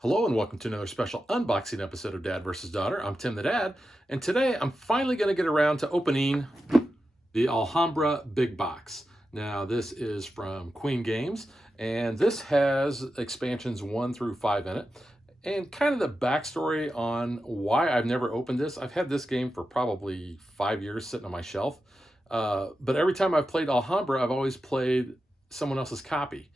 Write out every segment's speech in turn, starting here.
Hello and welcome to another special unboxing episode of Dad vs. Daughter. I'm Tim the Dad, and today I'm finally going to get around to opening the Alhambra Big Box. Now this is from Queen Games, and this has expansions 1 through 5 in it. And kind of the backstory on why I've never opened this. I've had this game for probably 5 years sitting on my shelf. But every time I've played Alhambra, I've always played someone else's copy.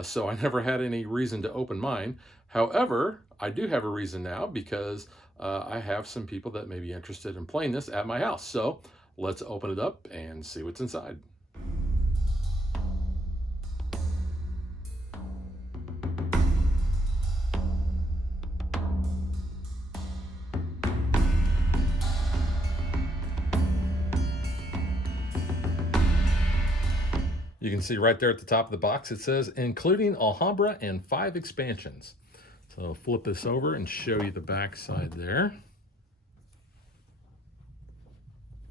So I never had any reason to open mine. However, I do have a reason now because I have some people that may be interested in playing this at my house. So let's open it up and see what's inside. You can see right there at the top of the box, it says, including Alhambra and 5 expansions. So I'll flip this over and show you the back side there.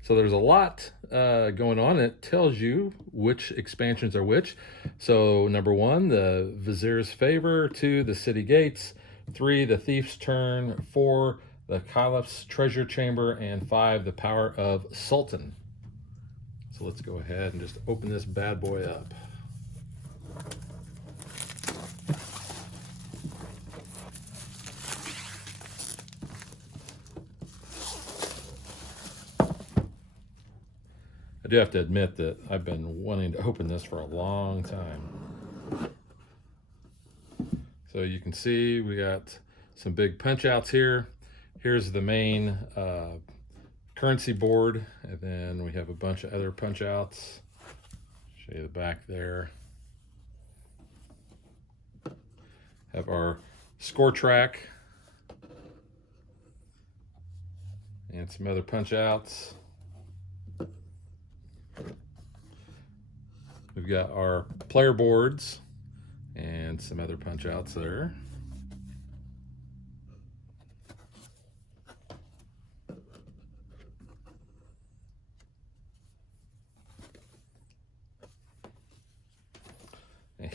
So there's a lot going on. It tells you which expansions are which. So number 1, the Vizier's Favor. 2, the City Gates. 3, the Thief's Turn. 4, the Caliph's Treasure Chamber. And 5, the Power of Sultan. So let's go ahead and just open this bad boy up. I do have to admit that I've been wanting to open this for a long time. So you can see we got some big punch outs here. Here's the main currency board, and then we have a bunch of other punch outs. Show you the back there. Have our score track and some other punch outs. We've got our player boards and some other punch outs there.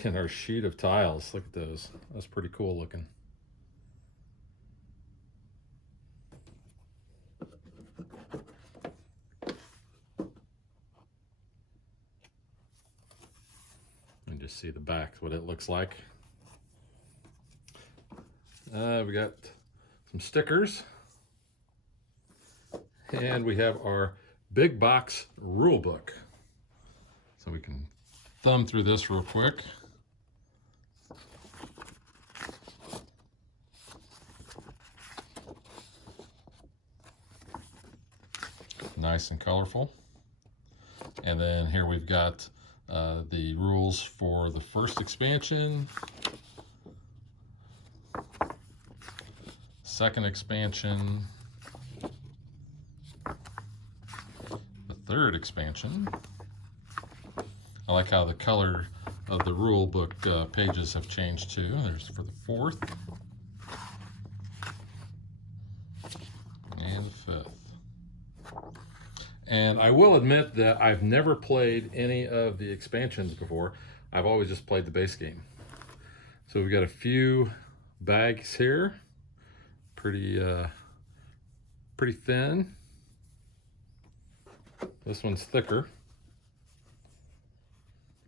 And our sheet of tiles, look at those. That's pretty cool looking. And just see the back, what it looks like. We got some stickers. And we have our big box rule book. So we can thumb through this real quick. Nice and colorful. And then here we've got the rules for the first expansion, second expansion, the third expansion. I like how the color of the rule book pages have changed too. There's for the fourth and the fifth. And I will admit that I've never played any of the expansions before. I've always just played the base game. So we've got a few bags here. Pretty thin. This one's thicker.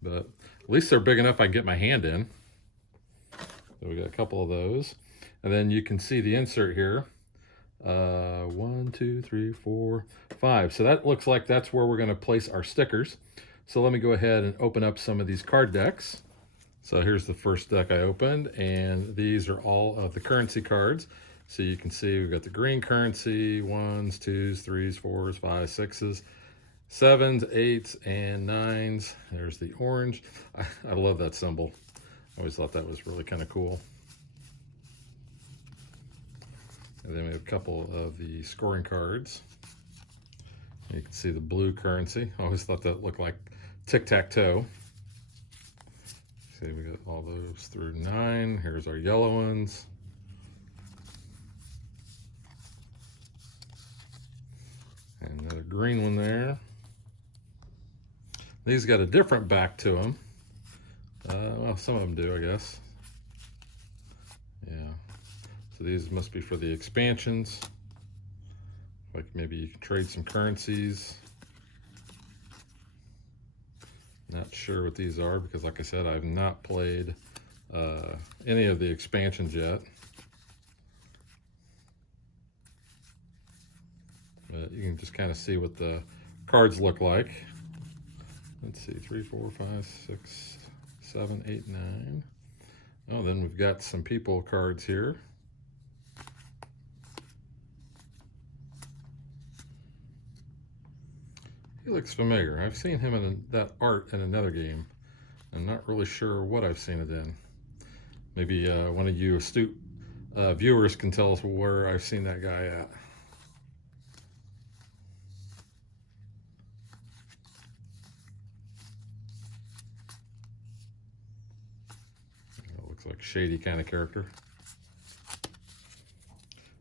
But at least they're big enough I can get my hand in. So we got a couple of those. And then you can see the insert here. 1, 2, 3, 4, 5. So that looks like that's where we're going to place our stickers. So let me go ahead and open up some of these card decks. So here's the first deck I opened, and these are all of the currency cards. So you can see we've got the green currency, 1s, 2s, 3s, 4s, 5s, 6s, 7s, 8s, and 9s. There's the orange. I love that symbol. I always thought that was really kind of cool. And then we have a couple of the scoring cards. You can see the blue currency. I always thought that looked like tic-tac-toe. See, we got all those through 9. Here's our yellow ones. And another green one there. These got a different back to them. Well, some of them do, I guess. Yeah. So these must be for the expansions. Like maybe you can trade some currencies. Not sure what these are because, like I said, I've not played any of the expansions yet. But you can just kind of see what the cards look like. Let's see, 3, 4, 5, 6, 7, 8, 9. Oh, then we've got some people cards here. He looks familiar. I've seen him in that art in another game. I'm not really sure what I've seen it in. Maybe one of you astute viewers can tell us where I've seen that guy at. It looks like shady kind of character.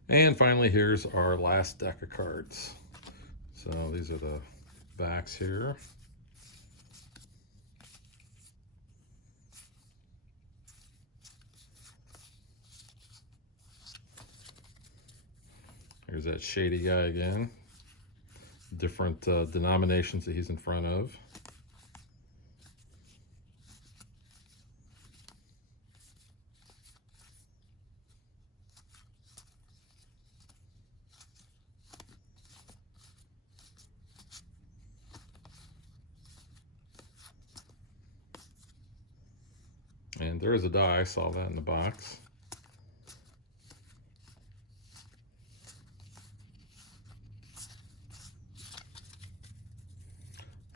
And finally, here's our last deck of cards. So these are the backs here. Here's that shady guy again. Different denominations that he's in front of. And there is a die, I saw that in the box.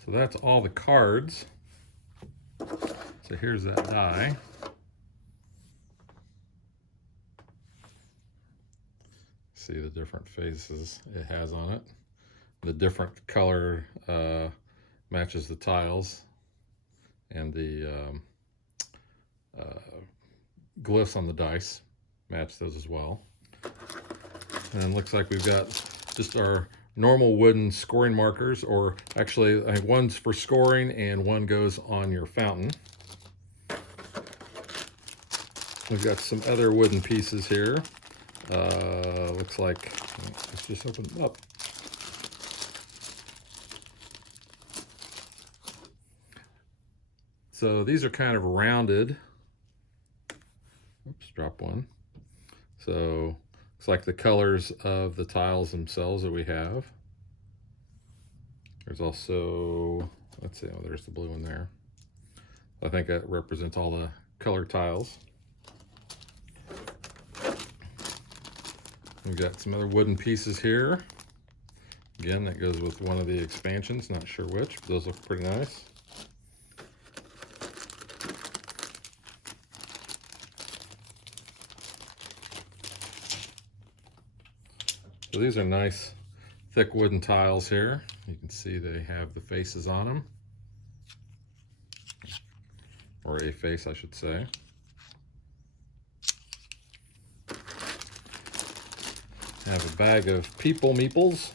So that's all the cards. So here's that die. See the different faces it has on it. The different color matches the tiles, and the glyphs on the dice match those as well. And it looks like we've got just our normal wooden scoring markers, or actually I think one's for scoring and one goes on your fountain. We've got some other wooden pieces here. Looks like, let's just open them up. So these are kind of rounded. Oops, drop one. So it's like the colors of the tiles themselves that we have. There's also, let's see, oh, there's the blue one there. I think that represents all the color tiles. We've got some other wooden pieces here. Again, that goes with one of the expansions, not sure which, but those look pretty nice. So these are nice, thick wooden tiles here. You can see they have the faces on them. Or a face, I should say. Have a bag of people meeples.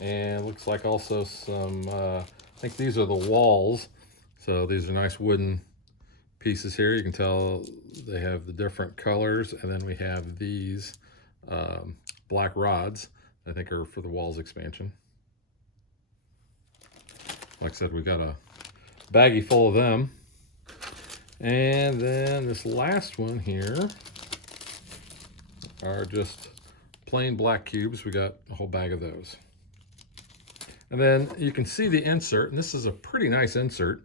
And looks like also some, I think these are the walls. So these are nice wooden pieces here. You can tell they have the different colors, and then we have these black rods I think are for the walls expansion. Like I said, we got a baggie full of them. And then this last one here are just plain black cubes. We got a whole bag of those. And then you can see the insert, and this is a pretty nice insert.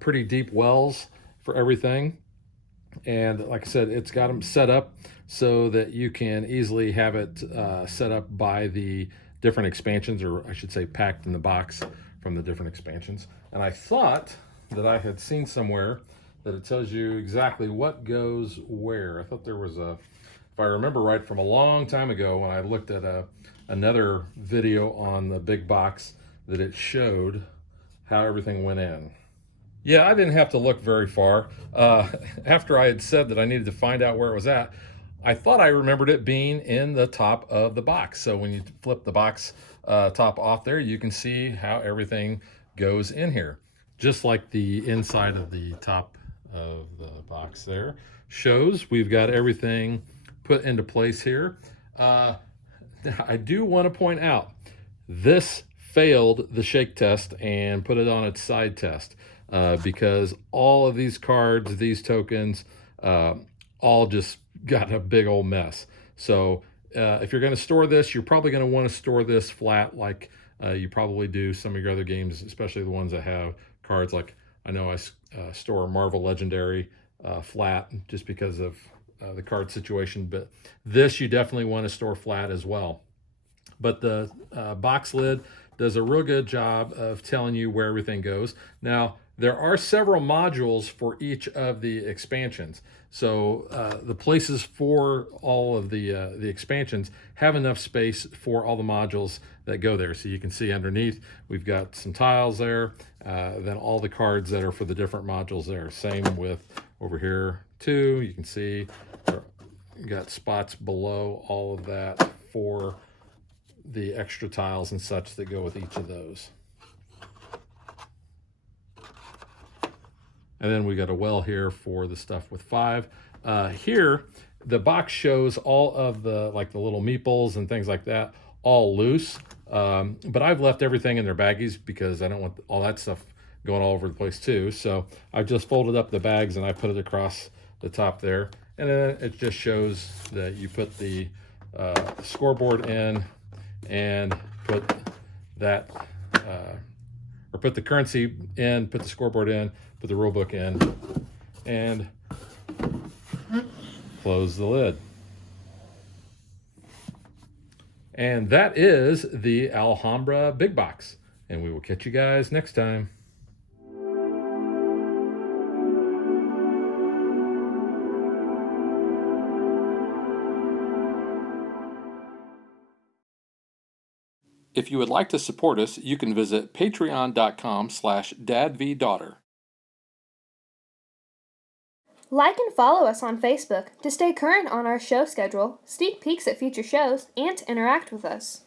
Pretty deep wells for everything. And like I said, it's got them set up so that you can easily have it set up by the different expansions, or I should say packed in the box from the different expansions. And I thought that I had seen somewhere that it tells you exactly what goes where. I thought there was a, if I remember right, from a long time ago when I looked at another video on the big box, that it showed how everything went in. Yeah, I didn't have to look very far. After I had said that I needed to find out where it was at, I thought I remembered it being in the top of the box. So when you flip the box top off there, you can see how everything goes in here. Just like the inside of the top of the box there shows we've got everything put into place here. I do want to point out this failed the shake test and put it on its side test because all of these cards, these tokens, all just got a big old mess. So if you're going to store this, you're probably going to want to store this flat like you probably do some of your other games, especially the ones that have cards like I know I store Marvel Legendary flat just because of the card situation, but this you definitely want to store flat as well. But the box lid does a real good job of telling you where everything goes. Now, there are several modules for each of the expansions. So the places for all of the expansions have enough space for all the modules that go there. So you can see underneath, we've got some tiles there, then all the cards that are for the different modules there. Same with over here too. You can see you got spots below all of that for the extra tiles and such that go with each of those. And then we got a well here for the stuff with 5. Here, the box shows all of the the little meeples and things like that all loose. But I've left everything in their baggies because I don't want all that stuff going all over the place too. So I've just folded up the bags and I put it across the top there. And then it just shows that you put the scoreboard in and put that, or put the currency in, put the scoreboard in, put the rulebook in, and close the lid. And that is the Alhambra Big Box. And we will catch you guys next time. If you would like to support us, you can visit patreon.com/dadvdaughter. Like and follow us on Facebook to stay current on our show schedule, sneak peeks at future shows, and to interact with us.